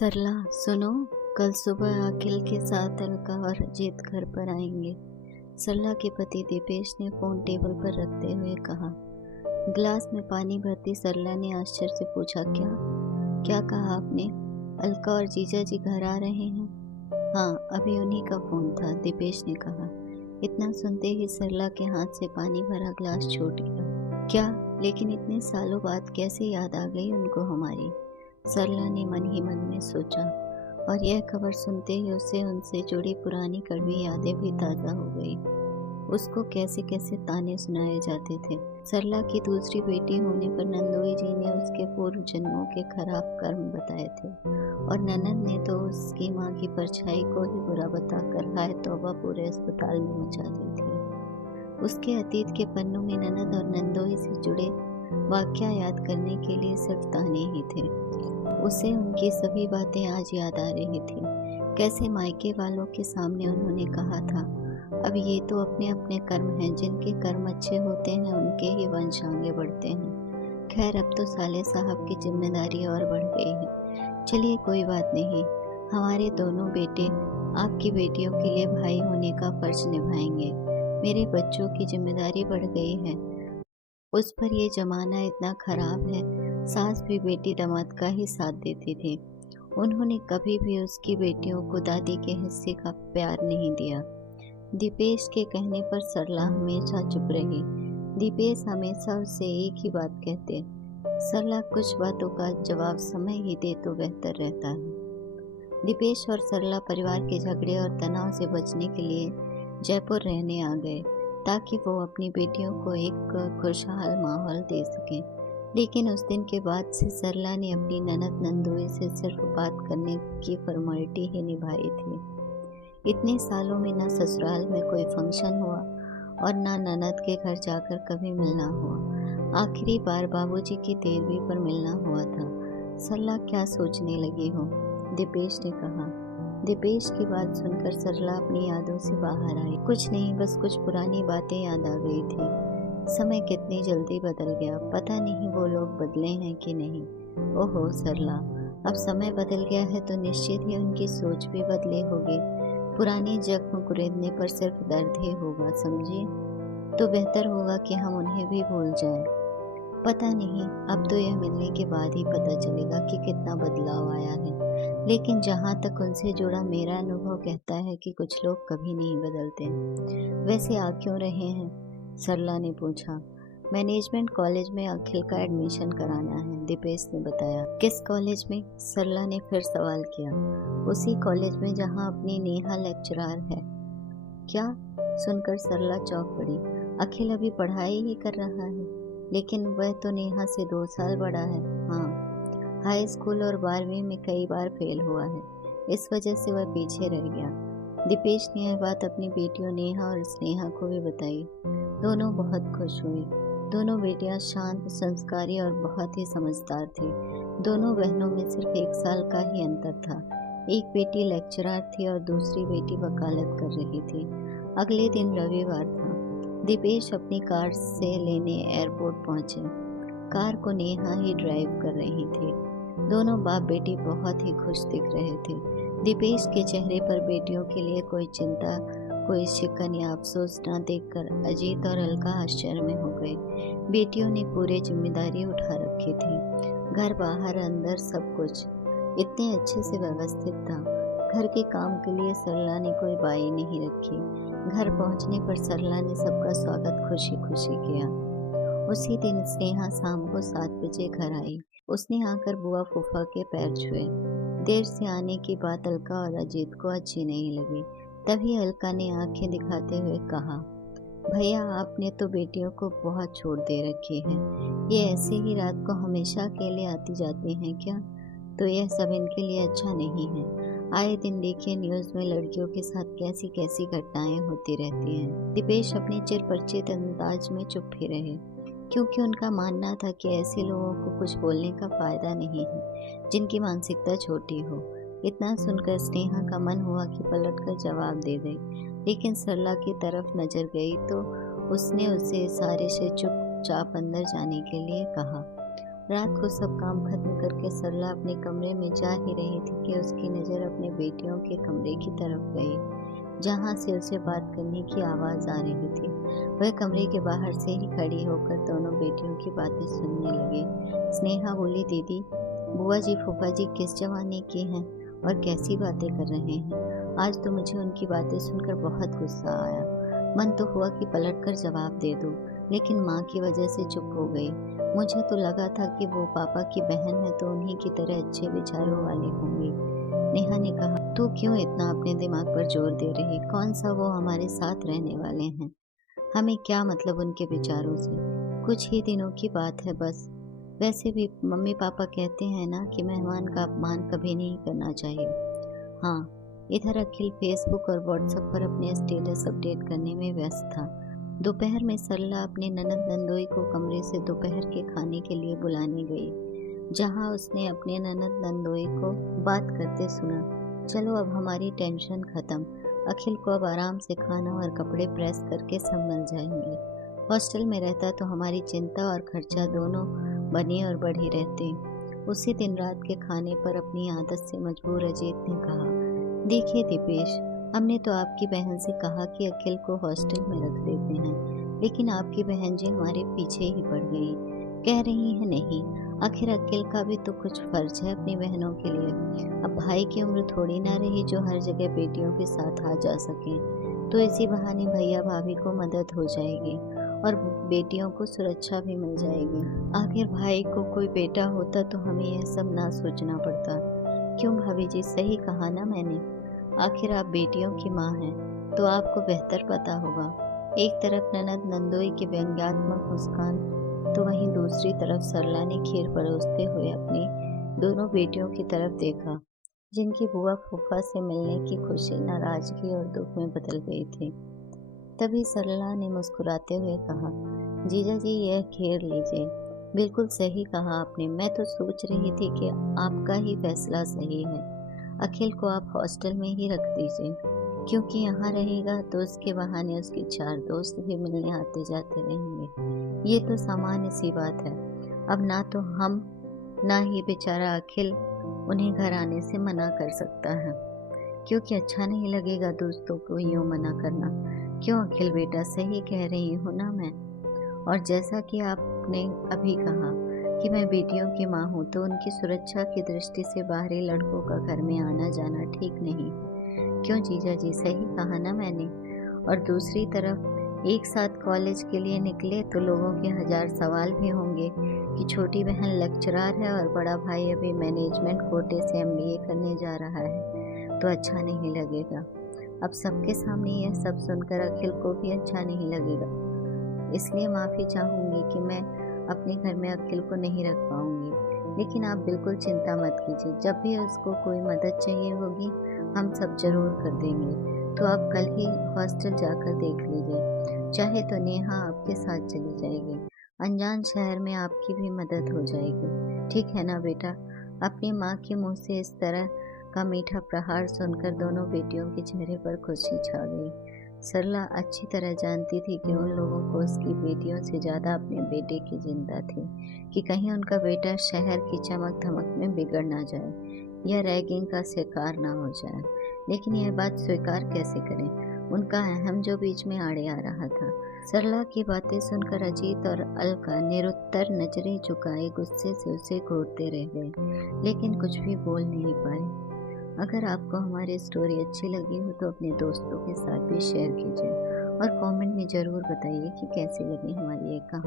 सरला सुनो, कल सुबह अखिल के साथ अलका और अजीत घर पर आएंगे। सरला के पति दीपेश ने फोन टेबल पर रखते हुए कहा। गिलास में पानी भरती सरला ने आश्चर्य से पूछा, क्या क्या कहा आपने? अलका और जीजा जी घर आ रहे हैं? हाँ, अभी उन्हीं का फोन था, दीपेश ने कहा। इतना सुनते ही सरला के हाथ से पानी भरा गिलास छूट गया। क्या? लेकिन इतने सालों बाद कैसे याद आ गई उनको हमारी? सरला ने मन ही मन में सोचा, और यह खबर सुनते ही उसे उनसे जुड़ी पुरानी कड़वी यादें भी ताज़ा हो गई। उसको कैसे कैसे ताने सुनाए जाते थे। सरला की दूसरी बेटी होने पर नंदोई जी ने उसके पूर्व जन्मों के खराब कर्म बताए थे, और ननद ने तो उसकी माँ की परछाई को ही बुरा बताकर हाय तौबा पूरे अस्पताल में मचा दी थी। उसके अतीत के पन्नों में ननद और नंदोई से जुड़े वाकया याद करने के लिए सिर्फ ताने ही थे। उसे उनकी सभी बातें आज याद आ रही थी। कैसे मायके वालों के सामने उन्होंने कहा था, अब ये तो अपने अपने कर्म हैं, जिनके कर्म अच्छे होते हैं उनके ही वंश आगे बढ़ते हैं। खैर, अब तो साले साहब की जिम्मेदारी और बढ़ गई है। चलिए, कोई बात नहीं, हमारे दोनों बेटे आपकी बेटियों के लिए भाई होने का फर्ज निभाएंगे। मेरे बच्चों की जिम्मेदारी बढ़ गई है। उस पर ये जमाना इतना खराब है, सास भी बेटी दामाद का ही साथ देती थी। उन्होंने कभी भी उसकी बेटियों को दादी के हिस्से का प्यार नहीं दिया। दीपेश के कहने पर सरला हमेशा चुप रही। दीपेश हमेशा उससे एक ही बात कहते, सरला कुछ बातों का जवाब समय ही दे तो बेहतर रहता है। दीपेश और सरला परिवार के झगड़े और तनाव से बचने के लिए जयपुर रहने आ गए, ताकि वो अपनी बेटियों को एक खुशहाल माहौल दे सकें। लेकिन उस दिन के बाद से सरला ने अपनी ननद नंदोई से सिर्फ बात करने की फॉर्मेलिटी ही निभाई थी। इतने सालों में न ससुराल में कोई फंक्शन हुआ और न ननद के घर जाकर कभी मिलना हुआ। आखिरी बार बाबूजी की तेरहवीं पर मिलना हुआ था। सरला, क्या सोचने लगी हो? दीपेश ने कहा। दीपेश की बात सुनकर सरला अपनी यादों से बाहर आई। कुछ नहीं, बस कुछ पुरानी बातें याद आ गई थी। समय कितनी जल्दी बदल गया, पता नहीं वो लोग बदले हैं कि नहीं। ओहो सरला, अब समय बदल गया है तो निश्चित ही उनकी सोच भी बदली होगी। पुराने जख्म कुरेदने पर सिर्फ दर्द ही होगा, समझिए। तो बेहतर होगा कि हम उन्हें भी भूल जाएं। पता नहीं, अब तो यह मिलने के बाद ही पता चलेगा कि कितना बदलाव आया है। लेकिन जहाँ तक उनसे जुड़ा मेरा अनुभव कहता है कि कुछ लोग कभी नहीं बदलते। वैसे आ क्यों रहे हैं? सरला ने पूछा। मैनेजमेंट कॉलेज में अखिल का एडमिशन कराना है, दीपेश ने बताया। किस कॉलेज में? सरला ने फिर सवाल किया। उसी कॉलेज में जहाँ अपनी नेहा लेक्चरर है। क्या? सुनकर सरला चौंक पड़ी। अखिल अभी पढ़ाई ही कर रहा है, लेकिन वह तो नेहा से 2 साल बड़ा है। हाँ, हाई स्कूल और 12वीं में कई बार फेल हुआ है, इस वजह से वह पीछे रह गया। दीपेश ने यह बात अपनी बेटियों नेहा और स्नेहा को भी बताई। दोनों बहुत खुश हुई। दोनों बेटियां शांत, संस्कारी और बहुत ही समझदार थी। दोनों बहनों में सिर्फ 1 साल का ही अंतर था। एक बेटी लेक्चरर थी और दूसरी बेटी वकालत कर रही थी। अगले दिन रविवार था। दीपेश अपनी कार से लेने एयरपोर्ट पहुंचे। कार को नेहा ही ड्राइव कर रही थी। दोनों बाप बेटी बहुत ही खुश दिख रहे थे। दीपेश के चेहरे पर बेटियों के लिए कोई चिंता, कोई शिकन या अफसोस न देखकर अजीत और अलका आश्चर्य में हो गए। बेटियों ने पूरी जिम्मेदारी उठा रखी थी। घर बाहर अंदर सब कुछ इतने अच्छे से व्यवस्थित था। घर के काम के लिए सरला ने कोई बाई नहीं रखी। घर पहुंचने पर सरला ने सबका स्वागत खुशी खुशी किया। उसी दिन स्नेहा शाम को 7 बजे घर आई। उसने आकर बुआ फूफा के पैर छुए। देर से आने की बात अलका और अजीत को अच्छी नहीं लगी। तभी अलका ने आंखें दिखाते हुए कहा, भैया आपने तो बेटियों को बहुत छोड़ दे रखी है। ये ऐसे ही रात को हमेशा अकेले आती जाती हैं क्या? तो यह सब इनके लिए अच्छा नहीं है। आए दिन देखिए न्यूज़ में लड़कियों के साथ कैसी कैसी घटनाएं होती रहती हैं। दीपेश अपने चिरपरिचित अंदाज में चुप ही रहे, क्योंकि उनका मानना था कि ऐसे लोगों को कुछ बोलने का फायदा नहीं है जिनकी मानसिकता छोटी हो। इतना सुनकर स्नेहा का मन हुआ कि पलटकर जवाब दे दे, लेकिन सरला की तरफ नजर गई तो उसने उसे इशारे से चुपचाप अंदर जाने के लिए कहा। रात को सब काम खत्म करके सरला अपने कमरे में जा ही रही थी कि उसकी नज़र अपने बेटियों के कमरे की तरफ गई, जहाँ से उसे बात करने की आवाज़ आ रही थी। वह कमरे के बाहर से ही खड़ी होकर दोनों बेटियों की बातें सुनने लगी। स्नेहा बोली, दीदी, बुआ जी फूफा जी किस जमाने के हैं और कैसी बातें कर रहे हैं। आज तो मुझे उनकी बातें सुनकर बहुत गुस्सा आया। मन तो हुआ कि पलटकर जवाब दे दूं, लेकिन माँ की वजह से चुप हो गई। मुझे तो लगा था कि वो पापा की बहन है तो उन्हीं की तरह अच्छे विचारों वाली होंगी। नेहा ने कहा, तू क्यों इतना अपने दिमाग पर जोर दे रही? कौन सा वो हमारे साथ रहने वाले हैं? हमें क्या मतलब उनके विचारों से? कुछ ही दिनों की बात है बस। वैसे भी मम्मी पापा कहते हैं ना कि मेहमान का अपमान कभी नहीं करना चाहिए। हाँ, इधर अखिल फेसबुक और व्हाट्सएप पर अपने स्टेटस अपडेट करने में व्यस्त था। दोपहर में सरला अपने ननद नंदोई को कमरे से दोपहर के खाने के लिए बुलाने गई, जहां उसने अपने ननद नंदोई को बात करते सुना। चलो अब हमारी टेंशन खत्म। अखिल को अब आराम से खाना और कपड़े प्रेस करके सब मिल जाएंगे। हॉस्टल में रहता तो हमारी चिंता और खर्चा दोनों बने और बढ़े रहते। उसी दिन रात के खाने पर अपनी आदत से मजबूर अजीत ने कहा, देखिए दीपेश, हमने तो आपकी बहन से कहा कि अखिल को हॉस्टल में रख देते हैं, लेकिन आपकी बहन जी हमारे पीछे ही पड़ गई। कह रही है नहीं, आखिर अखिल का भी तो कुछ फर्ज है अपनी बहनों के लिए। अब भाई की उम्र थोड़ी ना रही जो हर जगह बेटियों के साथ आ जा सके, तो इसी बहाने भैया भाभी को मदद हो जाएगी और बेटियों को सुरक्षा भी मिल जाएगी। आखिर भाई को कोई बेटा होता तो हमें यह सब ना सोचना पड़ता। क्यों भाभी जी, सही कहा ना मैंने? आखिर आप बेटियों की माँ हैं तो आपको बेहतर पता होगा। एक तरफ ननद नंदोई की व्यंग्यात्मक मुस्कान तो वहीं दूसरी तरफ सरला ने खीर परोसते हुए अपनी दोनों बेटियों की तरफ देखा, जिनकी बुआ फूफा से मिलने की खुशी नाराजगी और दुख में बदल गई थी। तभी सरला ने मुस्कुराते हुए कहा, जीजा जी यह खीर लीजिए। बिल्कुल सही कहा आपने, मैं तो सोच रही थी कि आपका ही फैसला सही है। अखिल को आप हॉस्टल में ही रख दीजिए, क्योंकि यहाँ रहेगा तो उसके बहाने उसके 4 दोस्त भी मिलने आते जाते रहेंगे। ये तो सामान्य सी बात है। अब ना तो हम ना ही बेचारा अखिल उन्हें घर आने से मना कर सकता है, क्योंकि अच्छा नहीं लगेगा दोस्तों को यूं मना करना। क्यों अखिल बेटा, सही कह रही हूँ ना मैं? और जैसा कि आपने अभी कहा कि मैं बेटियों की माँ हूँ, तो उनकी सुरक्षा की दृष्टि से बाहरी लड़कों का घर में आना जाना ठीक नहीं। क्यों जीजा जी, सही कहा ना मैंने? और दूसरी तरफ एक साथ कॉलेज के लिए निकले तो लोगों के 1000 सवाल भी होंगे कि छोटी बहन लेक्चरर है और बड़ा भाई अभी मैनेजमेंट कोटे से MBA करने जा रहा है, तो अच्छा नहीं लगेगा। अब सबके सामने यह सब सुनकर अखिल को भी अच्छा नहीं लगेगा। इसलिए माफ़ी चाहूँगी कि मैं अपने घर में अखिल को नहीं रख पाऊँगी, लेकिन आप बिल्कुल चिंता मत कीजिए। जब भी उसको कोई मदद चाहिए होगी हम सब ज़रूर कर देंगे। तो आप कल ही हॉस्टल जाकर देख लीजिए। चाहे तो नेहा आपके साथ चली जाएगी। अनजान शहर में आपकी भी मदद हो जाएगी। ठीक है ना बेटा? अपनी माँ के मुँह से इस तरह का मीठा प्रहार सुनकर दोनों बेटियों के चेहरे पर खुशी छा गई। सरला अच्छी तरह जानती थी कि उन लोगों को उसकी बेटियों से ज़्यादा अपने बेटे की चिंता थी कि कहीं उनका बेटा शहर की चमक धमक में बिगड़ ना जाए या रैगिंग का शिकार ना हो जाए। लेकिन यह बात स्वीकार कैसे करें, उनका अहम जो बीच में आड़े आ रहा था। सरला की बातें सुनकर अजीत और अलका निरुत्तर नजरें झुकाए गुस्से से उसे घूरते रह गए, लेकिन कुछ भी बोल नहीं पाए। अगर आपको हमारी स्टोरी अच्छी लगी हो तो अपने दोस्तों के साथ भी शेयर कीजिए और कमेंट में ज़रूर बताइए कि कैसी लगी हमारी ये कहानी।